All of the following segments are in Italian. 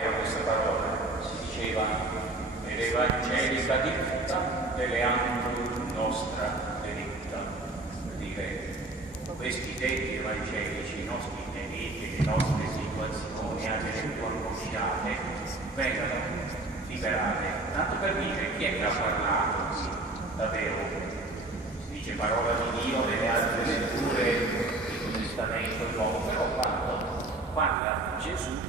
Questa parola si diceva nell'Evangelica dicta deleantur nostra delicta, per dire questi detti evangelici, i nostri delitti, le nostre situazioni, anche le tue angosciate, vengano liberate. Tanto per dire chi è che ha parlato davvero? Si dice parola di Dio nelle altre letture del Testamento Nuovo, però quando parla Gesù,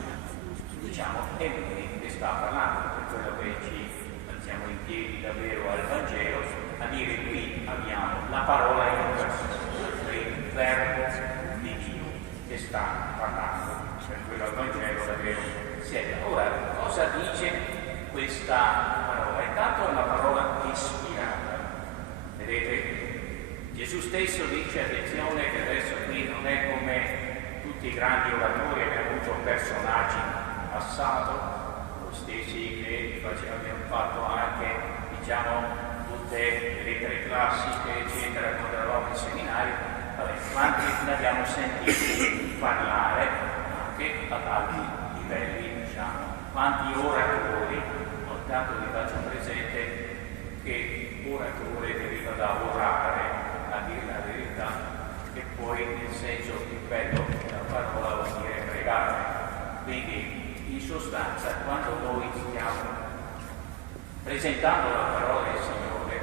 diciamo, è lui che sta parlando, per quello che ci alziamo in piedi davvero al Vangelo, a dire qui abbiamo la parola in persona, il verbo di Dio che sta parlando, per quello al Vangelo davvero siete. Ora, cosa dice questa parola? Intanto è una parola ispirata, vedete? Gesù stesso dice, attenzione, che adesso qui non è come tutti i grandi oratori, abbiamo avuto personaggi passato, lo stessi che abbiamo fatto anche, diciamo, tutte le lettere classiche, eccetera, quando eravamo in seminario. Vabbè, quanti ne abbiamo sentito parlare anche ad alti livelli, diciamo, quanti oratori. Tanto vi faccio presente che oratore deriva da orare, a dire la verità, e poi nel senso più bello della parola vuol dire pregare. Quindi in sostanza quando noi stiamo presentando la parola del Signore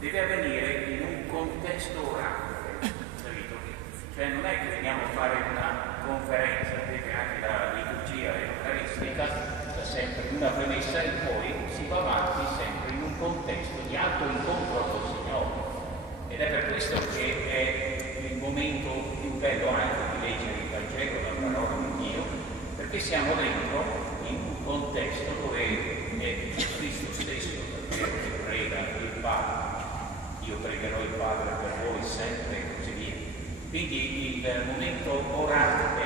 deve avvenire in un contesto orale, capito? Cioè non è che veniamo a fare una conferenza, vedete anche la liturgia eucaristica sempre una premessa e poi si va avanti sempre in un contesto di alto incontro col Signore, ed è per questo che è il momento più bello anche di leggere il Vangelo, la parola di Dio, perché siamo dentro in un contesto dove è Cristo stesso che prega il Padre, io pregherò il Padre per voi sempre e così via. Quindi il momento orante,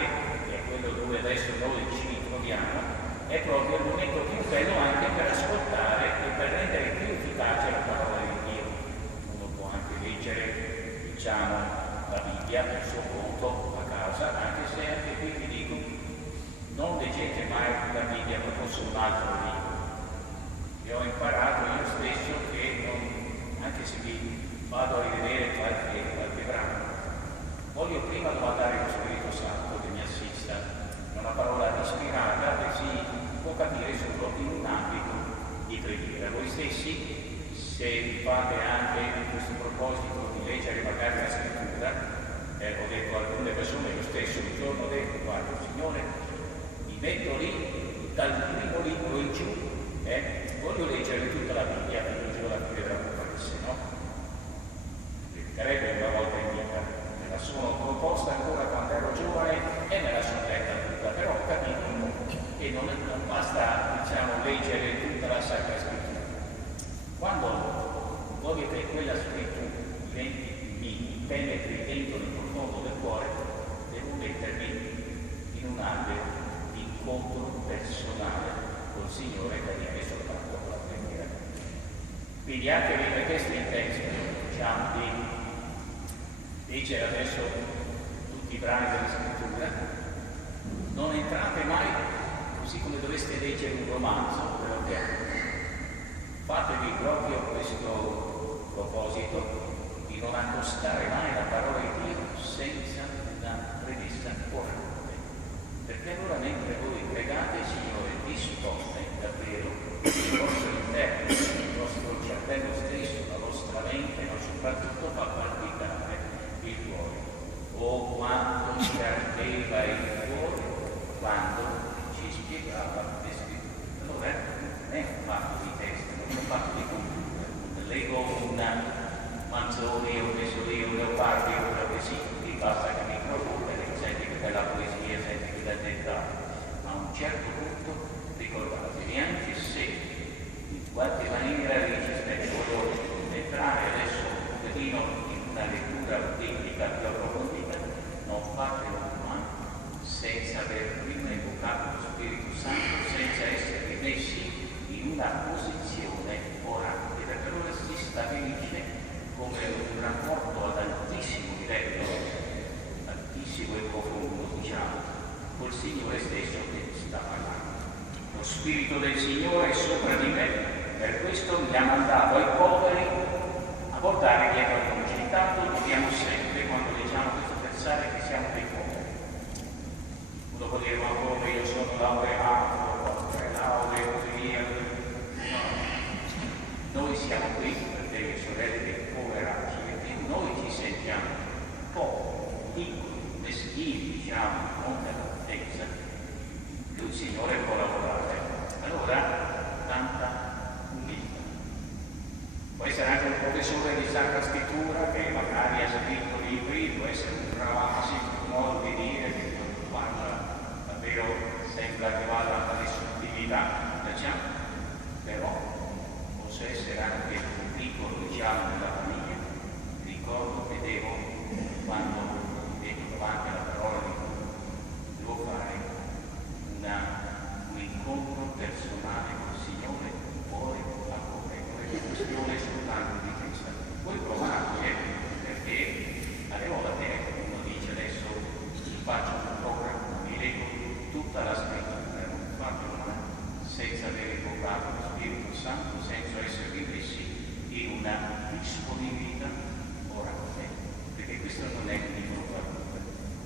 che è quello dove adesso noi ci troviamo, è proprio il momento più bello anche per ascoltare e per rendere più efficace la parola di Dio. Uno può anche leggere, diciamo, la Bibbia per suo conto a casa, anche se anche qui vi dico, non leggete mai la Bibbia proprio su un altro libro. E ho imparato io stesso che anche se vi vado a rivedere qualche brano, voglio prima domandare allo Spirito Santo che mi assista, una parola ispirata che si può capire solo in un ambito di preghiera. Voi stessi, se fate anche in questo proposito di leggere magari la scrittura, ho detto a alcune persone, io stesso un giorno ho detto, guarda Signore, mi metto lì dal primo libro in giù, voglio leggere tutta la Bibbia, perché il giorno da qui vedrà come se no. Dedicherebbe una volta in vita, me la sono proposta ancora quando ero giovane e me la sono letta tutta, però ho capito che non basta, diciamo, leggere tutta la Sacra Scrittura. Quando voglio che quella scrittura mi penetri dentro nel profondo del cuore, devo mettermi in un ambito di incontro personale col Signore che viene soltanto con la preghiera. Quindi anche per questo intento, diciamo, di leggere adesso tutti i brani della Scrittura, non entrate mai così come dovreste leggere un romanzo, quello che è. Fatevi proprio questo proposito di non accostare mai la parola di Dio senza una premessa orale, perché allora mentre voi pregate il Signore disposte davvero il vostro interno, il vostro cervello stesso, la vostra mente, ma soprattutto fa palpitare il cuore. Oh, quanto ci ardeva il cuore quando ci spiegava le scritture. Allora non è un fatto di testa, non è un fatto di cultura. Leggo una Manzoni, un Tesolino, un Leopardi, o quello che sia, ti basta che mi proponga, senti che bella poesia, senti che bel dettaglio. Ma a un certo punto ricordatevi, anche se in qualche maniera dice, voglio entrare adesso un pochino in una lettura bibblica più approfondita, non fatelo mai senza aver prima invocato lo Spirito Santo, senza essere messi in una posizione orante, perché allora si stabilisce come un rapporto ad altissimo livello, altissimo e profondo, diciamo, col Signore stesso che sta parlando. Lo Spirito del Signore è sopra di me, per questo mi ha mandato ai poveri a portare dietro a noi. Intanto dobbiamo sempre, quando leggiamo questo, pensare che siamo dei poveri. Uno può dire, ma come io sono laureato, ho 3 lauree, così via. No. Noi siamo qui, fratelli e sorelle, dei poveracci, e più noi ci sentiamo poveri, piccoli, meschini, diciamo, non dell'altezza, più il Signore può lavorare. Allora, tanta umiltà. Può essere anche un professore di Sacra Scrittura che magari ha scritto libri, può essere un classico modo di dire che non parla davvero, sembra che vada alla nessunità, diciamo, però posso essere anche un piccolo, diciamo, della famiglia. Ricordo che devo, quando vedo davanti alla parola di Dio, devo fare un incontro personale col Signore, fuori a cuore, non è questione soltanto di questa. Poi provate, perché alle volte uno dice adesso faccio un programma, mi leggo tutta la scrittura, non faccio senza aver invocato lo Spirito Santo, senza essere rimessi in una disponibilità orale, perché questo non è un libro parole,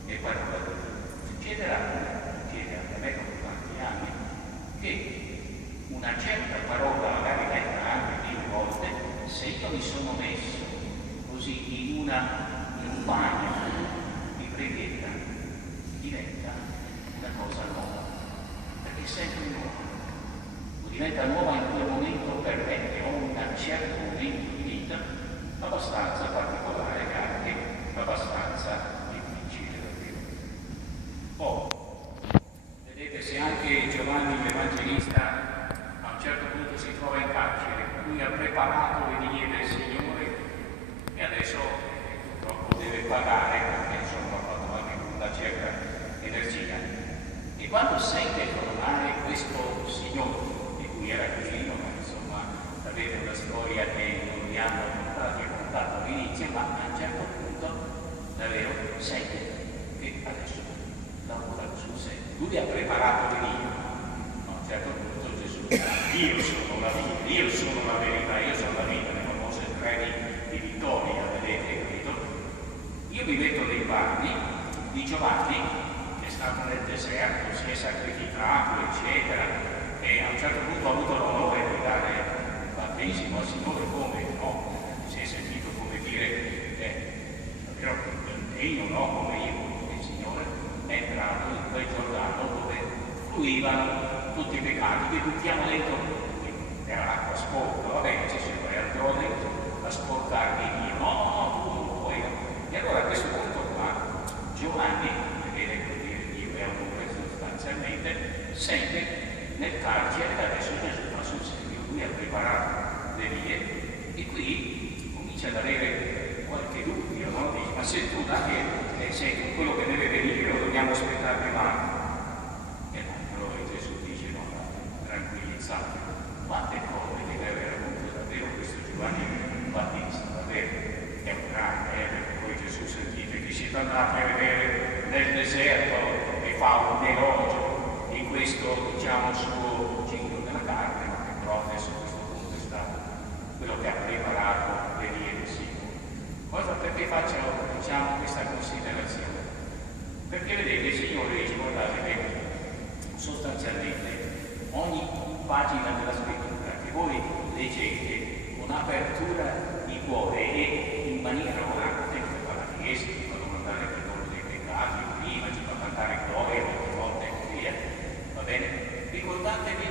è parola di Dio. Succederà a me dopo tanti anni che una certa parola, magari letta anche 1000 volte, se io mi sono messo così in un bagno di preghiera, diventa una cosa nuova, perché è sempre nuova. Diventa nuova in quel momento per me, che ho un certo momento di vita abbastanza particolare e anche abbastanza difficile da vivere. Poi, vedete, se anche Giovanni l'Evangelista a un certo punto si trova in carcere, lui ha preparato le vie del Signore e adesso purtroppo deve pagare, perché insomma ha fatto anche una certa energia. E quando sente coronare questo Signore, era vicino, ma insomma sapete una storia che non vi hanno raccontato all'inizio, ma a un certo punto davvero sente che adesso lavora sul sé. Lui ha preparato le vie, ma a un certo punto Gesù dice: io sono la vita, io sono la verità, io sono la vita, nel famoso treni di Vittoria, vedete, capito? Io vi metto nei panni di Giovanni, che è stato nel deserto, si è sacrificato, eccetera, e a un certo punto ha avuto l'onore di dare il battesimo al Signore, come no? Si è sentito come dire, davvero degno, no? Come io, il Signore è entrato in quel Giordano dove fluivano tutti i peccati, che buttiamo dentro, era l'acqua sporca, va bene, ci si entrò dentro a sporcarli Dio, no, tu non puoi. E allora a questo punto qua Giovanni, vedete che dire Dio è amore sostanzialmente, sente nel carcere adesso Gesù va sul serio, lui ha preparato le vie e qui comincia ad avere qualche dubbio, no? Dice, ma se tu dai che sei quello che deve venire o dobbiamo aspettare prima? E allora Gesù dice, no, tranquillizzate, quante cose deve aver avuto davvero questo Giovanni Battista, davvero è un grande, perché poi Gesù sentite che siete andati a vedere nel deserto e fa un elogio in questo, diciamo, suo ciclo della carne, ma che però adesso a questo punto è stato quello che ha preparato le vie del Signore. Cosa perché faccio, diciamo, questa considerazione? Perché vedete, il Signore dice, guardate che sostanzialmente ogni pagina della scrittura che voi leggete con apertura di cuore e in maniera orante, come fa la Chiesa, ci fa domandare il perdono dei peccati, prima ci fa cantare gloria molte volte e così via. Va bene? Ricordatevi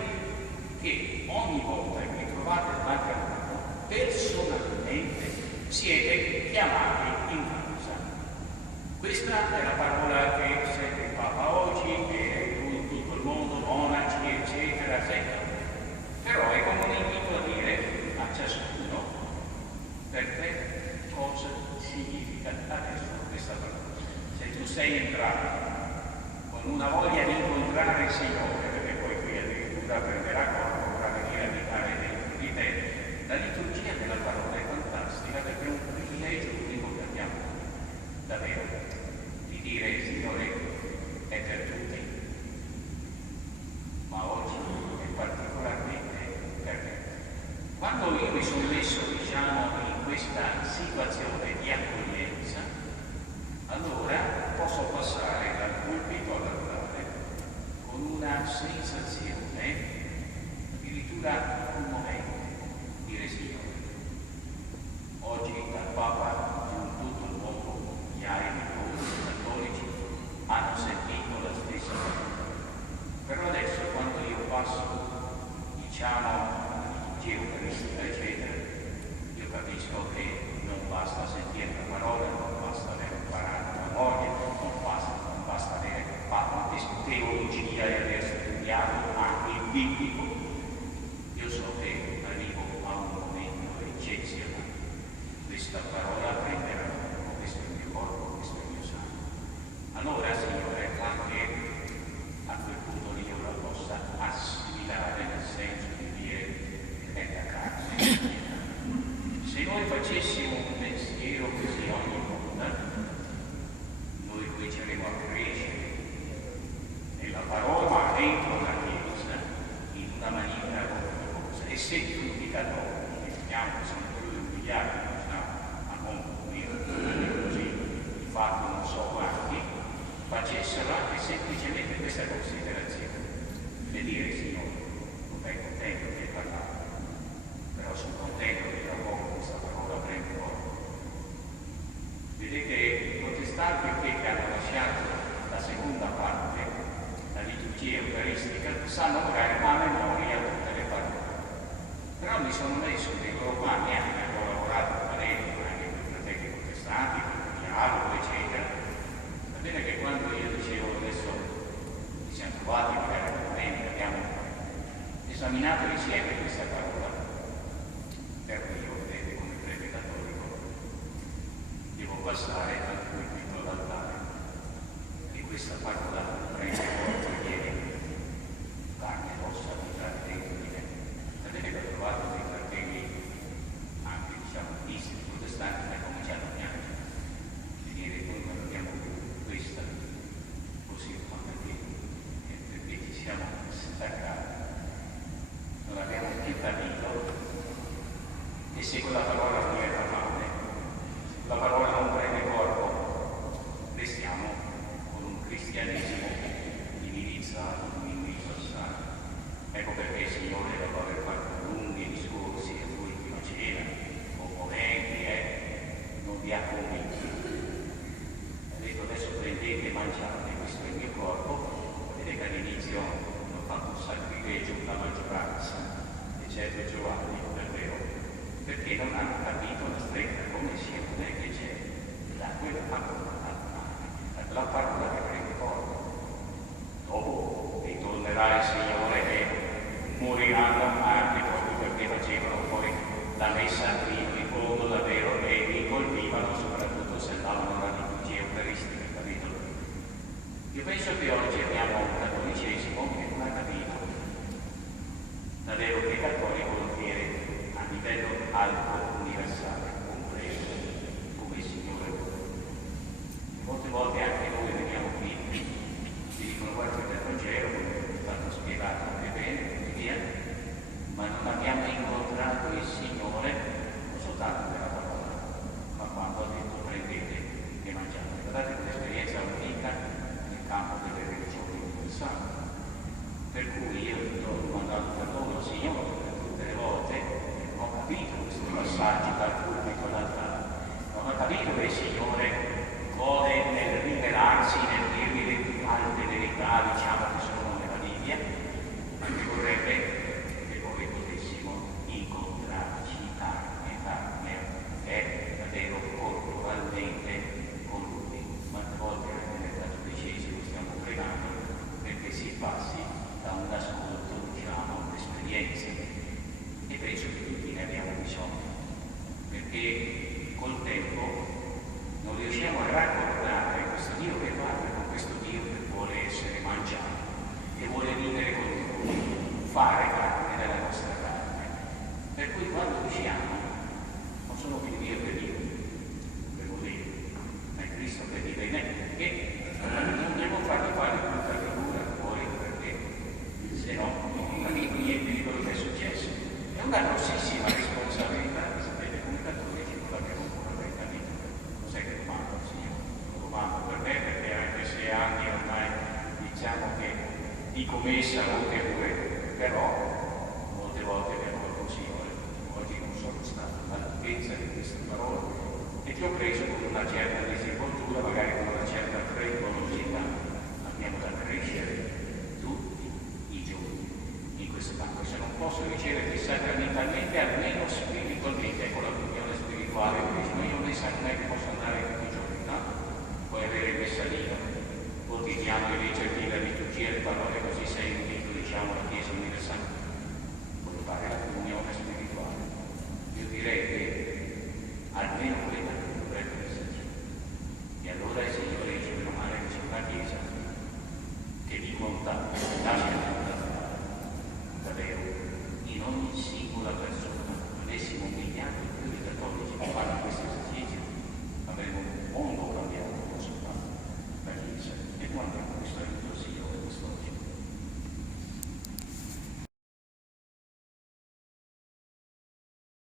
che ogni volta che vi trovate davanti a Dio, personalmente siete chiamati in causa. Questa è la parola che sente il Papa oggi, e in tutto il mondo, monaci, eccetera, eccetera. Però è come un invito a dire a ciascuno per te cosa significa adesso questa parola. Se tu sei entrato con una voglia di incontrare il Signore, perché poi qui addirittura prenderà corpo, vorrà venire a abitare dentro di te, la liturgia della parola è fantastica, perché è un privilegio unico che abbiamo, davvero, di dire il Signore è per tutti, ma oggi situazione di accoglienza, allora posso passare dal pulpito all'altare con una sensazione addirittura commovente, dire Signore, oggi dal Papa giù in tutto il mondo migliaia di cattolici hanno sentito la stessa cosa. Però adesso quando io passo, diciamo, liturgia eucaristica, eccetera, io capisco che non basta sentire la parola, non basta aver imparato la memoria, non basta avere fatto teologia e aver studiato anche il biblico. Io so che arrivo a un momento eccezionale. Questa parola prenderà, questo è il mio corpo, questo è il mio sangue. Allora, Signore, anche a quel punto io la possa assimilare nel senso di dire che è la carne. Se noi facessimo un pensiero così ogni volta, noi cominceremo a crescere nella parola dentro la Chiesa in una maniera orgogliosa. E se tutti i cattolici, vediamo che sono più di 1 miliardo, a mondo così, di fatto non so quanti, facessero anche semplicemente questa considerazione e dire Signore, non è contento che hai parlato, però sono contento che da poco questa parola prende corpo. Vedete, i protestanti che hanno lasciato la seconda parte, la liturgia eucaristica, sanno magari a memoria tutte le parole, però mi sono messo nei loro panni, anche ho lavorato parecchio anche con i fratelli protestanti, con il dialogo, eccetera. Va bene che quando io dicevo adesso ci siamo trovati magari veramente, abbiamo esaminato insieme questa parola, per cui io, vedete, come prete cattolico, devo passare dal pulpito all'altare e questa parola prende forza e viene carne e ossa buttate dentro di me. Va bene che ho trovato dei fratelli, anche diciamo misti, protestanti, che hanno cominciato a piangere e dire noi non abbiamo più questa così, ma perché ci siamo staccati, non abbiamo più capito. E se quella parola non diventa fame, se quella parola non prende corpo, restiamo con un cristianesimo divinizzato, divinizzato. Ecco perché, Signore, dopo aver fatto lunghi discorsi e l'ultima cena, commoventi, non vi ha convinto. Ha detto adesso prendete e mangiate, questo è il mio corpo. Vedete che all'inizio hanno fatto un sacrilegio, una maggioranza, eccetera, Giovanni, davvero, perché non hanno capito la stretta connessione che c'è da quella parola che prende corpo. Dopo ritornerà il Signore e moriranno anche proprio perché facevano poi la messa in fondo davvero e li colpivano, soprattutto se andavano alla liturgia eucaristica, capito? Io penso che oggi abbiamo un cattolicesimo che non ha capito davvero che cattolico vuol dire a livello alto, universale, compreso, come il Signore vuole. Molte volte anche noi veniamo qui, ci dicono guarda che il Vangelo, è stato spiegato anche bene, e così via, ma non abbiamo incontrato il Signore, non soltanto nella parola, ma quando ha detto prendete e mangiate. Guardate quell'esperienza unica nel campo delle religioni universali. Per cui io ho domandato perdono al Signore per tutte le volte, ho capito questi passaggi dal pulpito all'altare, non ho capito che il Signore vuole nel rivelarsi, nel dirmi le più alte verità, diciamo, che sono nella Bibbia, ma che vorrebbe che noi potessimo incontrarci carne davvero corporalmente con Lui. Quante volte anche nel cattolicesimo stiamo pregando perché si passi da un ascolto, diciamo, a un'esperienza, e penso che tutti ne abbiamo bisogno, perché col tempo non riusciamo a raccordare questo Dio che parla con questo Dio che vuole essere mangiato e vuole vivere con noi, fare carne della nostra carne. Per cui quando usciamo non sono più io che vivo, devo dire, Cristo che vive in me, perché non devo fargli fare tutta figura fuori, perché diciamo che dico messa molte due, però molte volte abbiamo col Signore. Oggi non sono stato all'altezza di queste parole e ti ho preso con una certa disinvoltura, magari con una certa frettolosità. Abbiamo da crescere tutti i giorni in questo campo. Se non posso riceverti sacramentalmente, almeno spiritualmente, ecco la comunione spirituale, ma io ne sai non è che posso andare tutti i giorni, no? Puoi avere il messalino quotidiano e leggerti la liturgia e le parole, così sei unito, diciamo, alla Chiesa universale. Puoi fare la comunione spirituale. Io direi che almeno quella dovrebbe esserci. E allora il Signore dice: meno male che c'è una Chiesa che vi conta, lascia davvero in ogni singola